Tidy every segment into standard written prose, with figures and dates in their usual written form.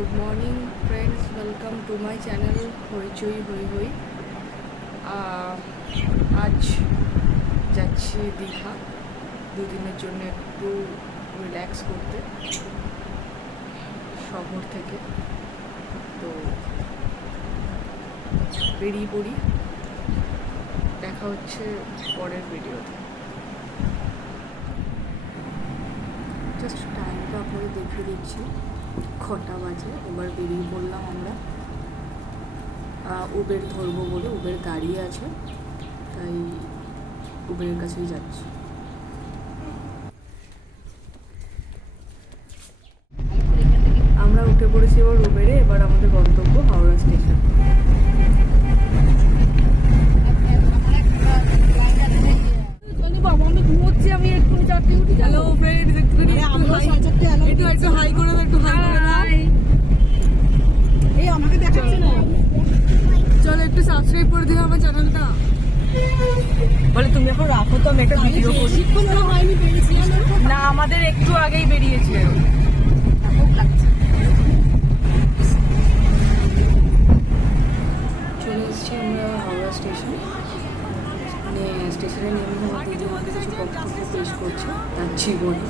Good morning friends, welcome to my channel হইচই হই হই। আজ যাচ্ছি দীঘা দুদিনের জন্য একটু রিল্যাক্স করতে শহর থেকে। তো বেরিয়ে পড়ি, দেখা হচ্ছে পরের ভিডিওতে। জাস্ট টাইমটা আপনাদের দেখিয়ে দিচ্ছি কটা বাজে। এবার বেরিয়ে পড়লাম আমরা উবের ধরবো বলে। উবের গাড়ি আছে, তাই উবেরের কাছেই যাচ্ছি। আমরা উঠে পড়েছি এবার উবেরে। এবার আমাদের গন্তব্য হাওড়া স্টেশন। হ্যালো ফ্রেন্ডস, একটু হাই করে দাও, একটু হাই করে দাও। আমাকে দেখাচ্ছে না। চলো একটু সাবস্ক্রাইব করে দিও আমার চ্যানেলটা। বলে তুমি এখন রাখো তো, আমি একটা ভিডিও করছি। না, আমাদের একটু আগেই বেরিয়েছে। চলে এসেছি আমরা হাওড়া স্টেশন। মানে স্টেশনে নেমে আমার দিদি আমাদের কিছু বক্তব্য পেশ করছে তার জীবনে।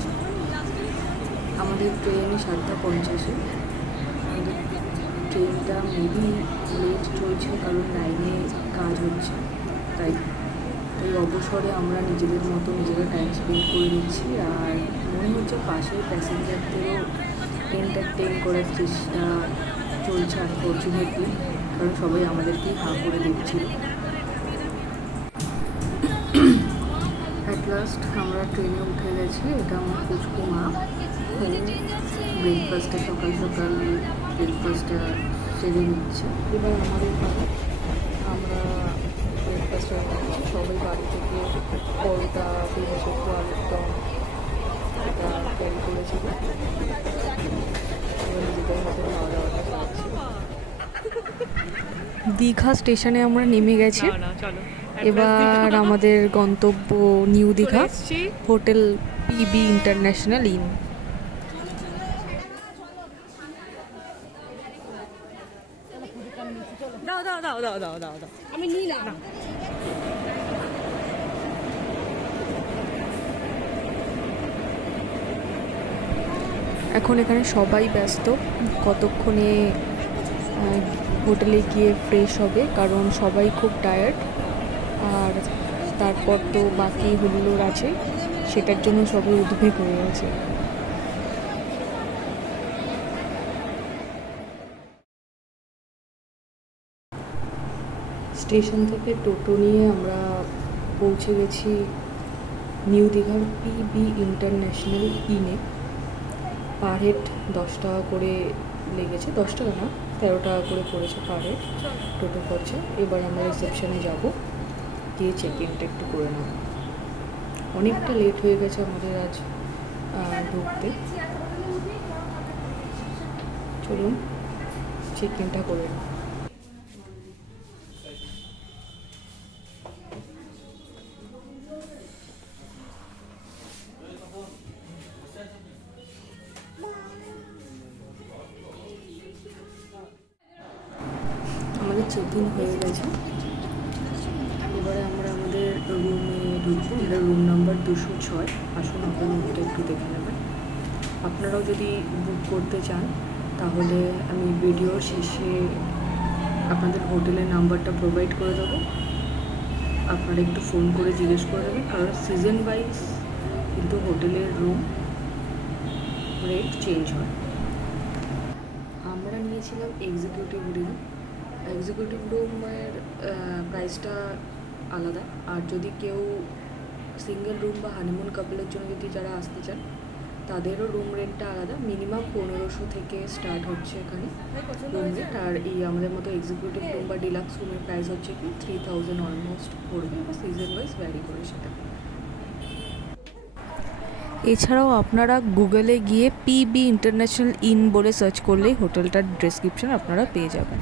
আমাদের ট্রেন 7:50। আমাদের ট্রেনটা মেবি লেট চলছে, কারণ লাইনে কাজ হচ্ছে। তাই অবসরে আমরা নিজেদের মতো নিজেরা টাইম স্পেন্ড করে নিচ্ছি। আর মনে হচ্ছে পাশের প্যাসেঞ্জারদেরও এন্টারটেইন করার চেষ্টা চলছে আনফর্চুনেটলি, কারণ সবাই আমাদেরকেই হাঁ করে দেখছিল। অ্যাট লাস্ট আমরা ট্রেনে উঠে গেছি। এটা আমার পুচকু মা ব্রেকফাস্টে সকাল সকাল ব্রেকফাস্টটা সেরে নিচ্ছে। এবার আমাদের পাড়া আমরা ব্রেকফাস্ট হয়ে গেছি। সবাই বাড়ি থেকে পরোটা, ডিমের সেদ্ধ, আলুর দম এটা ক্যারি করেছিল। এবার নিজেদের মতো খাওয়া দাওয়াটা খাচ্ছি। দীঘা স্টেশনে আমরা নেমে গেছি। এবার আমাদের গন্তব্য new Digha, hotel PB international in. আমি নিলাম। এখন এখানে সবাই ব্যস্ত কতক্ষণে হোটেলে গিয়ে ফ্রেশ হবে, কারণ সবাই খুব টায়ার্ড। আর তারপর তো বাকি হুল্লোড় আছে, সেটার জন্য সবাই উদ্বেগ হয়ে গেছে। স্টেশন থেকে টোটো নিয়ে আমরা পৌঁছে গেছি নিউ দীঘার পিবি ইন্টারন্যাশনাল ইনে। পার হেড 10 টাকা করে লেগেছে, 10 টাকা না 13 টাকা করে পড়েছে পার হেড টোটো খরচা। এবার আমরা রিসেপশনে যাব, গিয়ে চেক ইনটা একটু করে নেব। অনেকটা লেট হয়ে গেছে আমাদের আজ ঢুকতে। চলুন চেক ইনটা করে নেব। আমাদের চেক ইন হয়ে গেছে। এবারে আমরা আমাদের রুমে ঢুকবো। আমাদের রুম নাম্বার 206। আসুন আপনার রুমটা একটু দেখে নেবেন। আপনারাও যদি বুক করতে চান তাহলে আমি ভিডিওর শেষে আপনাদের হোটেলের নাম্বারটা প্রোভাইড করে দেবো। আপনারা একটু ফোন করে জিজ্ঞেস করে নেবেন, কারণ সিজন ওয়াইজ কিন্তু হোটেলের রুম রেট চেঞ্জ হয়। আমরা নিয়েছিলাম এক্সিকিউটিভ রুম। এক্সিকিউটিভ রুমের প্রাইসটা আলাদা। আর যদি কেউ সিঙ্গেল রুম বা হানিমুন কাপলের জন্য যদি যারা আসতে চান তাদেরও রুম রেন্টটা আলাদা। মিনিমাম 1500 থেকে স্টার্ট হচ্ছে এখানে রুম রেন্ট। আর এই আমাদের মতো এক্সিকিউটিভ রুম বা ডিলাক্স রুমের প্রাইস হচ্ছে কি 3000 অলমোস্ট পড়বে, বা সিজন ওয়াইজ ভ্যারি করে সেটা। এছাড়াও আপনারা গুগলে গিয়ে পিবি ইন্টারন্যাশনাল ইন বলে সার্চ করলেই হোটেলটার ডেসক্রিপশন আপনারা পেয়ে যাবেন।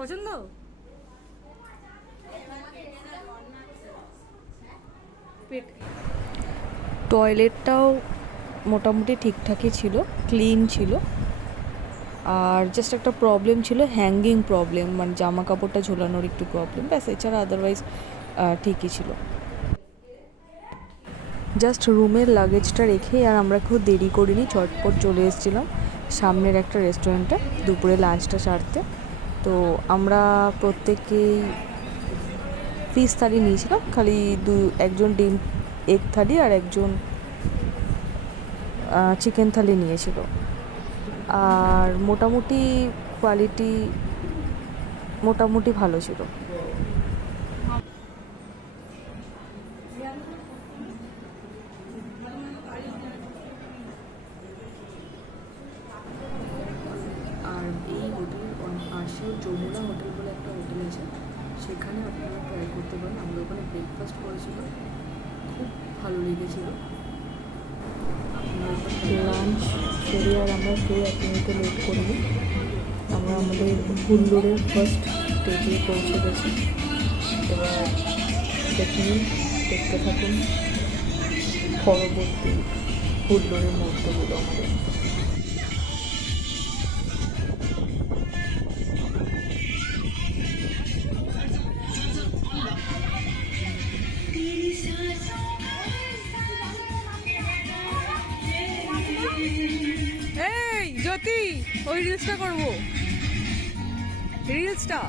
পছন্দ টয়লেটটাও মোটামুটি ঠিকঠাকই ছিল, ক্লিন ছিল। আর জাস্ট একটা প্রবলেম ছিল, হ্যাঙ্গিং প্রবলেম, মানে জামা কাপড়টা ঝোলানোর একটু প্রবলেম, ব্যাস। এছাড়া আদারওয়াইজ ঠিকই ছিল। জাস্ট রুমের লাগেজটা রেখেই আর আমরা খুব দেরি করিনি, চটপট চলে এসেছিলাম সামনের একটা রেস্টুরেন্টে দুপুরে লাঞ্চটা সারতে। তো আমরা প্রত্যেকেই ফিশ থালি নিয়েছিলাম, খালি একজন ডিম এগ থালি আর একজন চিকেন থালি নিয়েছিল। আর মোটামুটি কোয়ালিটি মোটামুটি ভালো ছিল। আর এই হোটেলের পাশেও যমুনা হোটেল বলে একটা হোটেল আছে, সেখানে আপনারা ট্রাই করতে পারেন। আমরা ওখানে ব্রেকফাস্ট করেছিলাম, খুব ভালো লেগেছিল। লাঞ্চ সেরে আর আমরা কেউ 1 মিনিটও লেট করিনি। আমরা আমাদের হুল্লোড়ের ফার্স্ট স্টেজে পৌঁছে গেছি। এবার দেখতে থাকুন পরবর্তী হুল্লোড়ের মুহূর্তগুলো আমাদের। এই জ্যোতি, ওই রিলসটা করবো, রিলসটা।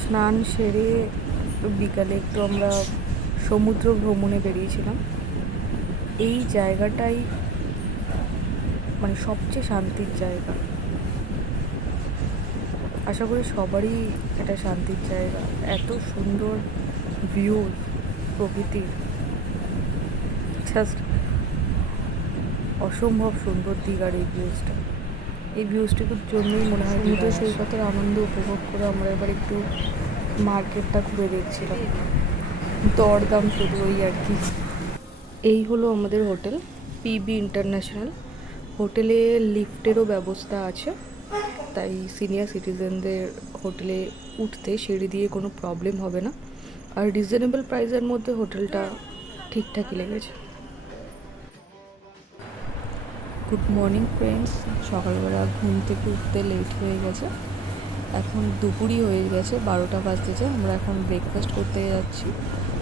স্নান সেরে বিকালে একটু আমরা সমুদ্র ভ্রমণে বেরিয়েছিলাম। এই জায়গাটাই মানে সবচেয়ে শান্তির জায়গা। আশা করি সবারই এটা শান্তির জায়গা। এত সুন্দর ভিউ প্রকৃতির, জাস্ট অসম্ভব সুন্দর দীঘার এই ভিউজটা। এই ভিউজটুকুর জন্যই মনে হয় সমুদ্র সৈকতের আনন্দ উপভোগ করে আমরা এবার একটু মার্কেটটা ঘুরে দেখছিলাম, দরদাম শুধু ওই আর কি। এই হলো আমাদের হোটেল পিবি ইন্টারন্যাশনাল। হোটেলে লিফটেরও ব্যবস্থা আছে, তাই সিনিয়র সিটিজেনদের হোটেলে উঠতে সিঁড়ি দিয়ে কোনো প্রবলেম হবে না। আর রিজনেবল প্রাইসের মধ্যে হোটেলটা ঠিকঠাকই লেগেছে। Good morning friends. সকালবেলা ঘুম থেকে উঠতে লেট হয়ে গেছে, এখন দুপুরই হয়ে গেছে, 12টা বাজতেছে। আমরা এখন ব্রেকফাস্ট করতে যাচ্ছি,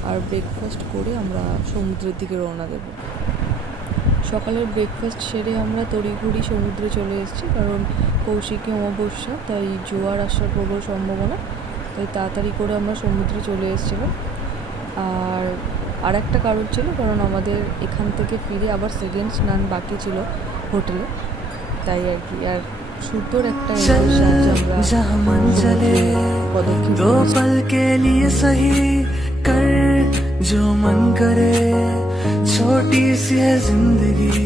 আর ব্রেকফাস্ট করে আমরা সমুদ্রের দিকে রওনা দেব। সকালের ব্রেকফাস্ট সেরে আমরা তড়িঘড়ি সমুদ্রে চলে এসেছি, কারণ কৌশিকী অমাবস্যা, তাই জোয়ার আসার প্রবল সম্ভাবনা, তাই তাড়াতাড়ি করে আমরা সমুদ্রে চলে এসেছিলাম। আর একটা কারণ ছিল, কারণ আমাদের এখান থেকে ফিরে আবার সেকেন্ড স্নান বাকি ছিল হোটেলে, তাই আর কি। আর সুন্দর একটা जो मन करे छोटी सी है जिंदगी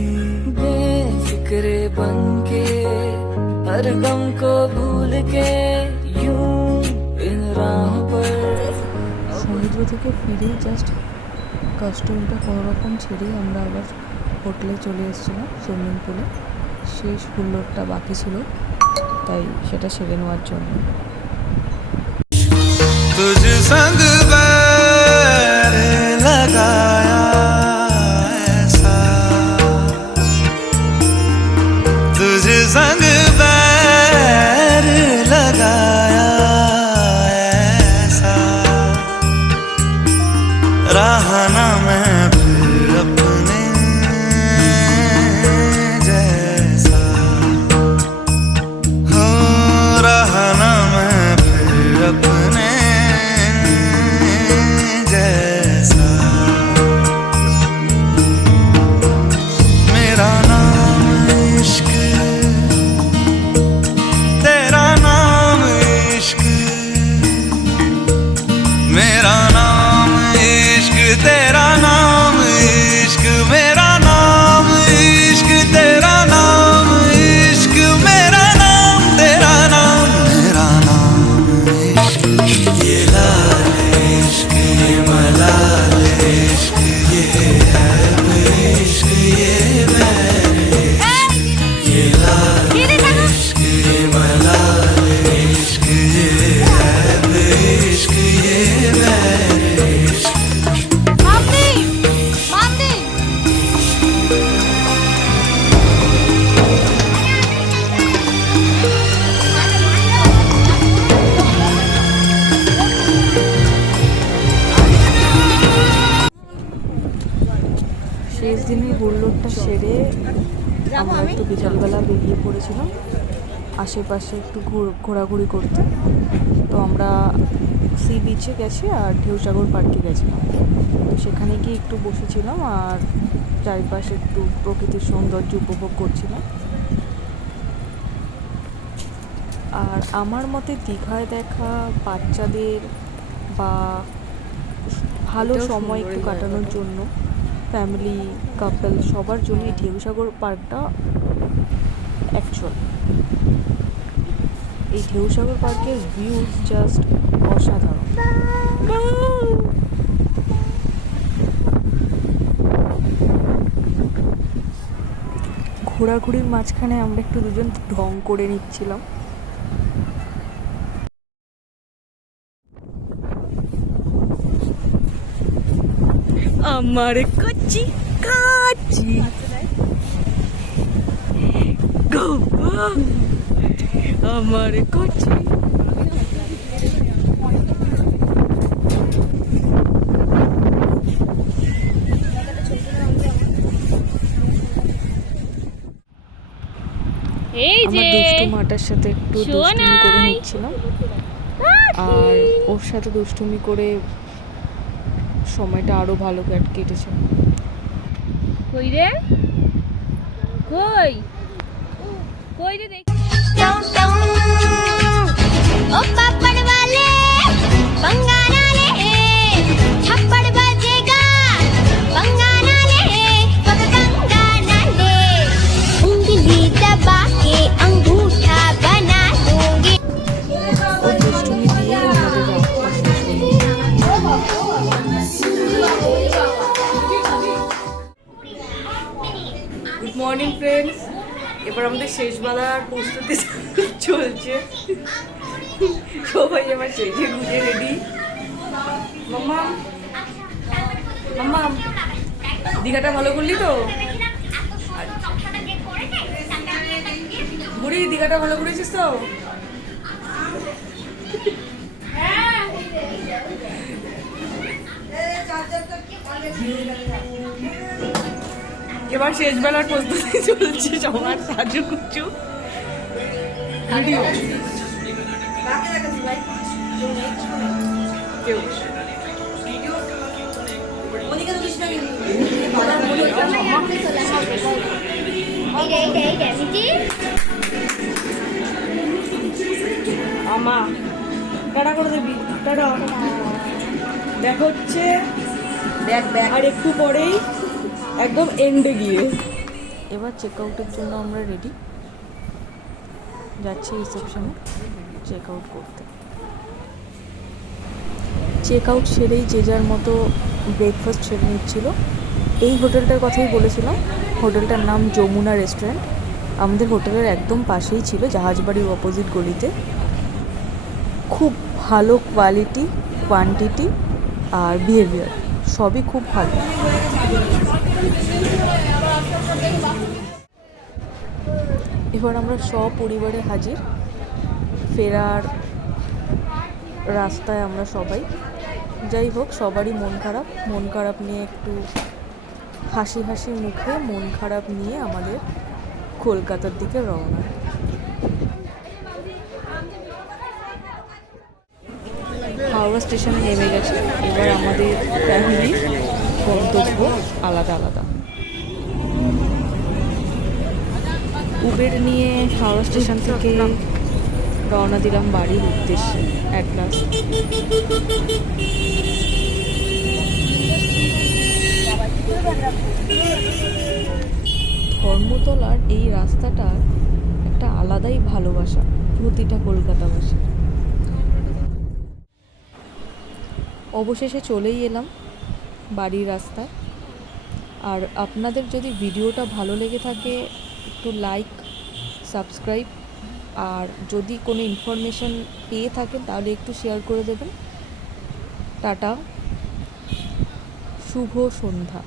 बेफिक्रे बन के हर गम को भूल के यूं इन राह पर। সমুদ্র থেকে ফিরেই জাস্ট কাস্টমটা কোনো রকম ছেড়েই আমরা আবার হোটেলে চলে এসেছিলাম। সুইমিং পুলে শেষ হুল্লোড়টা বাকি ছিল, তাই সেটা সেরে নেওয়ার জন্য। तुझ संग बैर लगाया ऐसा, तुझ संग बैर लगाया ऐसा, रहा ना मैं फिर अपने जैसा, हो रहा ना मैं फिर अपने जैसा। শেষ দিনে হুল্লোড়টা সেরে আমরা একটু বিকালবেলা বেরিয়ে পড়েছিলাম আশেপাশে একটু ঘোরাঘুরি করতে। তো আমরা সি বিচে গেছি আর ঢেউসাগর পার্কে গেছিলাম। তো সেখানে গিয়ে একটু বসেছিলাম আর চারিপাশে একটু প্রকৃতির সৌন্দর্য উপভোগ করছিলাম। আর আমার মতে দীঘায় দেখা বাচ্চাদের বা ভালো সময় একটু কাটানোর জন্য ফ্যামিলি কাপল সবার জন্য এই ঢেউসাগর পার্কটা অ্যাকচুয়াল। এই ঢেউসাগর পার্কের ভিউজ জাস্ট অসাধারণ। ঘোরাঘুরির মাঝখানে আমরা একটু দুজন ঢং করে নিচ্ছিলাম। আমার কচি কাচি গোবা, আমার কচি এই আমার যে দুষ্টু মাটার সাথে একটু দুষ্টুমি করে সোনাই। নিচ্ছিলাম আর ওর সাথে দুষ্টুমি করে সময়টা আরো ভালো কেটেছে। কই রে কই কই রে দেখ ओ पापड़ वाले बंगाना ले थप्पड़ बजेगा बंगाना ले कब बंगाना ले उंगली दबा के अंगूठा बना दूंगी। ওর দুষ্টুমি দিয়ে আমাদের রাতটা শেষ হলো। গুড মর্নিং ফ্রেন্ডস, এবার আমাদের শেষবেলার প্রস্তুতি চলছে। সবাই এবার সেজে গুজে রেডি। মাম্মা মাম্মা দীঘাটা ভালো করলি তো? বুড়ি দীঘাটা ভালো করেছিস তো? এবার শেষ বেলার প্রস্তুতি চলছে সবার সাজু কুচু। কেউ আমা টাটা করে দিবি। টাটা, দেখা হচ্ছে আর একটু পরেই একদম এন্ডে গিয়ে। এবার চেক আউটের জন্য আমরা রেডি, যাচ্ছি রিসেপশনে চেক আউট করতে। চেক আউট সেরেই যে যার মতো ব্রেকফাস্ট সেরে নিচ্ছিল। এই হোটেলটার কথাই বলেছিলাম, হোটেলটার নাম যমুনা রেস্টুরেন্ট। আমাদের হোটেলের একদম পাশেই ছিল, জাহাজবাড়ির অপোজিট গলিতে। খুব ভালো কোয়ালিটি, কোয়ান্টিটি আর বিহেভিয়ার সবই খুব ভালো। এবার আমরা সপরিবারে হাজির। ফেরার রাস্তায় আমরা সবাই, যাই হোক সবারই মন খারাপ নিয়ে একটু হাসি হাসি মুখে মন খারাপ নিয়ে আমাদের কলকাতার দিকে রওনা। হাওড়া স্টেশনে নেমে গেছে। এবার আমাদের ফ্যামিলির গন্তব্য আলাদা আলাদা। উবের নিয়ে হাওড়া স্টেশন থেকে রওনা দিলাম বাড়ির উদ্দেশ্যে অ্যাট লাস্ট। ধর্মতলার এই রাস্তাটার একটা আলাদাই ভালোবাসা প্রতিটা কলকাতাবাসীর। অবশেষে চলেই এলাম বাড়ির রাস্তায়। আর আপনাদের যদি ভিডিওটা ভালো লেগে থাকে একটু লাইক, সাবস্ক্রাইব, আর যদি কোনো ইনফরমেশন পেয়ে থাকেন তাহলে একটু শেয়ার করে দেবেন। টাটা, শুভ সন্ধ্যা।